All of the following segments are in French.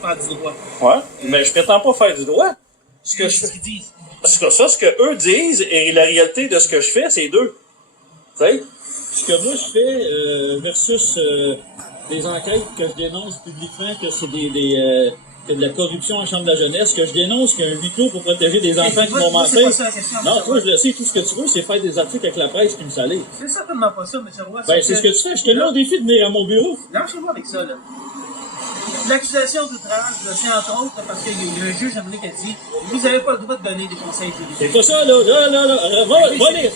faire du droit. Ouais, mais je prétends pas faire du droit. Ce que je C'est ce qu'ils disent. Parce que ça, ce que eux disent et la réalité de ce que je fais, c'est deux. Tu sais? Ce que moi je fais versus des enquêtes que je dénonce publiquement que c'est que de la corruption en chambre de la jeunesse, que je dénonce qu'il y a un huis clos pour protéger des enfants qui vont C'est mentir. pas ça la question. Non, toi, je le sais, tout ce que tu veux, c'est faire des articles avec la presse puis me salir. C'est certainement pas ça, M. Roy. Ben, c'est ce que tu fais. Je te mets au défi de venir à mon bureau. Lâchez-moi avec ça, là. L'accusation d'outrage, c'est entre autres parce qu'il y a un juge à un moment donné qui a dit vous n'avez pas le droit de donner des conseils juridiques. C'est pas ça, là. Voler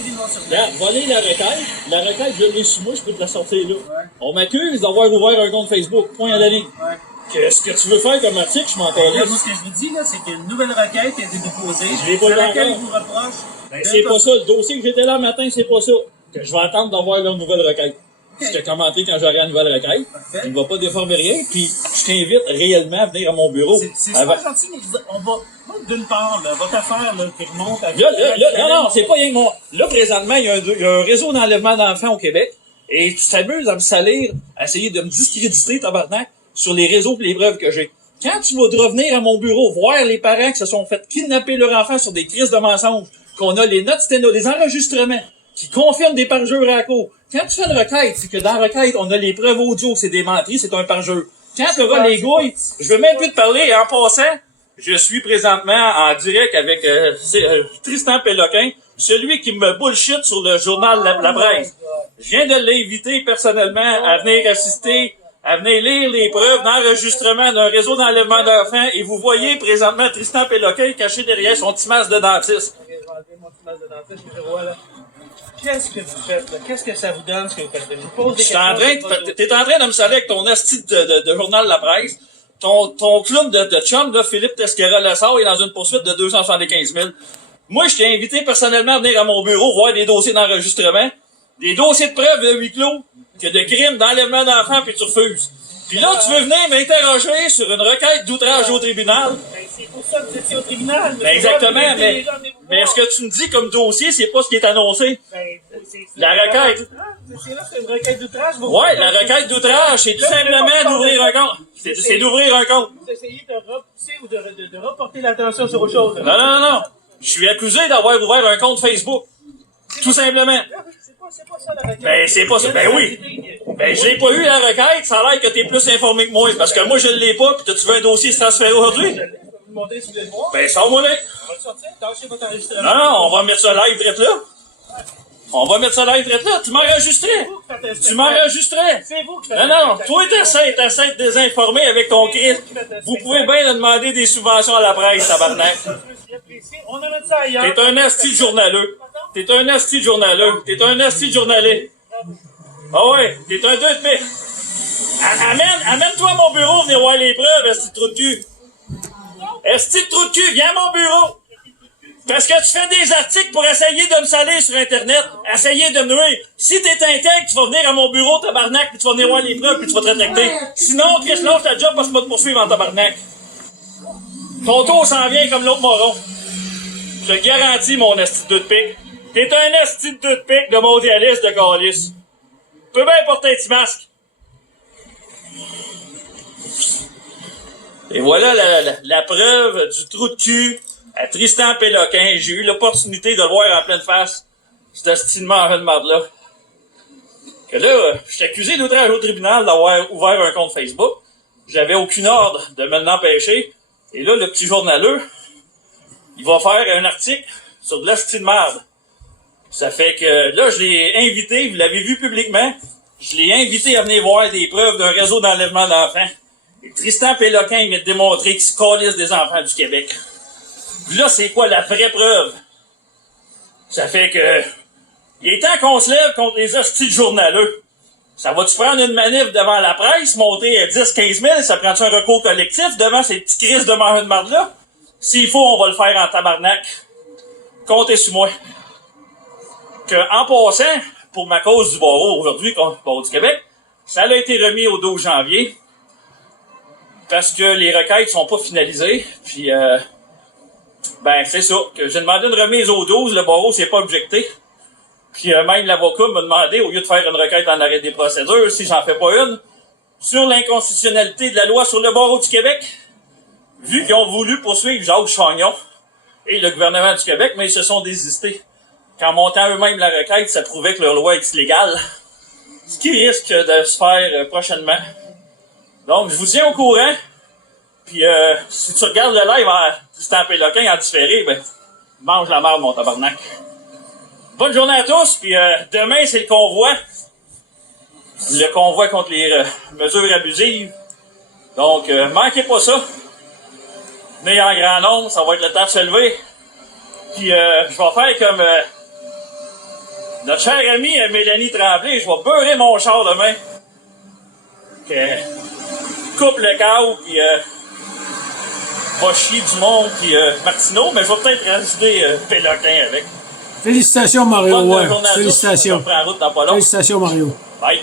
Regarde, voler la requête. La requête, je l'ai sous moi, je peux te la sortir là. Ouais. On m'accuse d'avoir ouvert un compte Facebook. Point à la ligne. Ouais. Qu'est-ce que tu veux faire comme article? Je m'en calisse. Moi, ce que je vous dis, là, c'est qu'il y a une nouvelle requête qui a été déposée. Je l'ai pas à laquelle encore. vous reproche. Ben, c'est pas ça. Le dossier que j'étais là le matin, c'est pas ça. Que je vais attendre d'avoir leur nouvelle requête. Okay. Je t'ai commenté quand j'aurai la nouvelle requête. Parfait. Il ne va pas déformer rien. Puis, je t'invite réellement à venir à mon bureau. C'est super gentil, mais on va, d'une part, là, votre affaire, là, qui remonte à... Non, c'est pas rien que moi. Là, présentement, il y a un réseau d'enlèvement d'enfants au Québec. Et tu t'amuses à me salir, à essayer de me discréditer, tabarnak, sur les réseaux et les preuves que j'ai. Quand tu vas revenir à mon bureau, voir les parents qui se sont fait kidnapper leur enfant sur des crises de mensonges, qu'on a les notes sténo, les enregistrements, qui confirment des parjures à la cour. Quand tu fais une requête, c'est que dans la requête, on a les preuves audio, c'est des menteries, c'est un parjure. Quand tu auras les gouilles, je veux même plus te parler, en passant, je suis présentement en direct avec Tristan Péloquin, celui qui me bullshit sur le journal La Presse. Je viens de l'inviter personnellement à venir assister, à venir lire les preuves d'enregistrement d'un réseau d'enlèvement d'enfants, et vous voyez présentement Tristan Péloquin caché derrière son petit masque de dentiste. Ok, je vais enlever mon petit masque de dentiste, M. Roy, là. Qu'est-ce que vous faites, là? Qu'est-ce que ça vous donne, ce que vous faites? Je vous pose des questions. T'es en train de me saler avec ton asti de journal La Presse. Ton clown de chum, là, Philippe Tesquera-Lessard, est dans une poursuite de 275 000. Moi, je t'ai invité personnellement à venir à mon bureau voir des dossiers d'enregistrement, des dossiers de preuves de huis clos, que de crimes, d'enlèvement d'enfants, puis tu refuses. Puis là, tu veux venir m'interroger sur une requête d'outrage au tribunal. Ben, c'est pour ça que vous étiez au tribunal. Ben, exactement, mais ce que tu me dis comme dossier, c'est pas ce qui est annoncé. Ben, la requête. C'est une requête d'outrage. Ouais, la requête d'outrage, c'est tout simplement d'ouvrir un compte. C'est d'ouvrir un compte. Vous essayez de repousser ou de reporter l'attention sur autre chose. Non. Je suis accusé d'avoir ouvert un compte Facebook. Tout simplement. C'est pas ça la requête. Ben, c'est pas ça. Ben oui. Ben, j'ai pas eu la requête. Ça a l'air que t'es plus informé que moi. Parce que moi, je l'ai pas. Pis tu veux un dossier se transférer aujourd'hui? Je l'ai. Vous le montrer si vous voulez le voir. Ben, sors-moi là. On va le sortir. Tâchez votre enregistrement. Non, on va mettre ça live direct là. On va mettre ça live direct là. Tu m'enregistrais. Tu m'enregistrais. C'est vous qui faites. Non, toi, t'essaies de désinformer avec ton cri. Vous pouvez bien me demander des subventions à la presse, tabarnak. On amène ça ailleurs. T'es un asti de journaleux. T'es un asti de journaleux. T'es un asti de journaliste. Ah ouais, t'es un deux de pique. Amène-toi à mon bureau, venir voir les preuves, esti de trou de cul. Esti de trou de cul, viens à mon bureau. Parce que tu fais des articles pour essayer de me salir sur Internet, essayer de me nuire. Si t'es intègre, tu vas venir à mon bureau, tabarnak, puis tu vas venir voir les preuves, puis tu vas te rétracter. Sinon, Chris, lâche ta job parce que tu vas te poursuivre en tabarnak. Ton tour s'en vient comme l'autre moron. Je te garantis, mon esti de pique. T'es un esti de pique de mondialiste de calice. Tu peux bien porter un petit masque. Et voilà la preuve du trou de cul à Tristan Péloquin. J'ai eu l'opportunité de le voir en pleine face. C'est estilement en de marde-là. Que là, je suis accusé d'outrage au tribunal d'avoir ouvert un compte Facebook. J'avais aucune ordre de me l'empêcher. Et là, le petit journaleux, il va faire un article sur de l'esti de marde. Ça fait que là, je l'ai invité, vous l'avez vu publiquement, je l'ai invité à venir voir des preuves d'un réseau d'enlèvement d'enfants. Et Tristan Péloquin, il m'a démontré qu'il se calisse des enfants du Québec. Là, c'est quoi la vraie preuve? Ça fait que il est temps qu'on se lève contre les hosties de journaleux. Ça va-tu prendre une manif devant la presse, monter à 10-15 000, ça prend-tu un recours collectif devant ces petits crises de marde-là? S'il faut, on va le faire en tabarnak. Comptez sur moi. Que, en passant, pour ma cause du barreau aujourd'hui, contre le barreau du Québec, ça a été remis au 12 janvier. Parce que les requêtes sont pas finalisées. Puis, ben, c'est ça. Que j'ai demandé une remise au 12, le barreau s'est pas objecté. Puis, même l'avocat m'a demandé, au lieu de faire une requête en arrêt des procédures, si j'en fais pas une, sur l'inconstitutionnalité de la loi sur le barreau du Québec, vu qu'ils ont voulu poursuivre Jacques Chagnon et le gouvernement du Québec, mais ils se sont désistés. Qu'en montant eux-mêmes la requête, ça prouvait que leur loi est illégale, ce qui risque de se faire prochainement. Donc, je vous tiens au courant, puis si tu regardes le live à Tristan Péloquin en différé, ben, mange la merde, mon tabarnak. Bonne journée à tous, puis demain, c'est le convoi. Le convoi contre les mesures abusives. Donc, manquez pas ça. Venez en grand nombre, ça va être le temps de se lever. Puis, je vais faire comme notre chère amie Mélanie Tremblay. Je vais beurrer mon char demain. Coupe le câble, puis va chier du monde, puis Martineau, mais je vais peut-être rajouter Péloquin avec. Félicitations, Mario. Bonne Ouais. journée à tous. Félicitations. On prend la route dans pas long. Félicitations, Mario. Bye.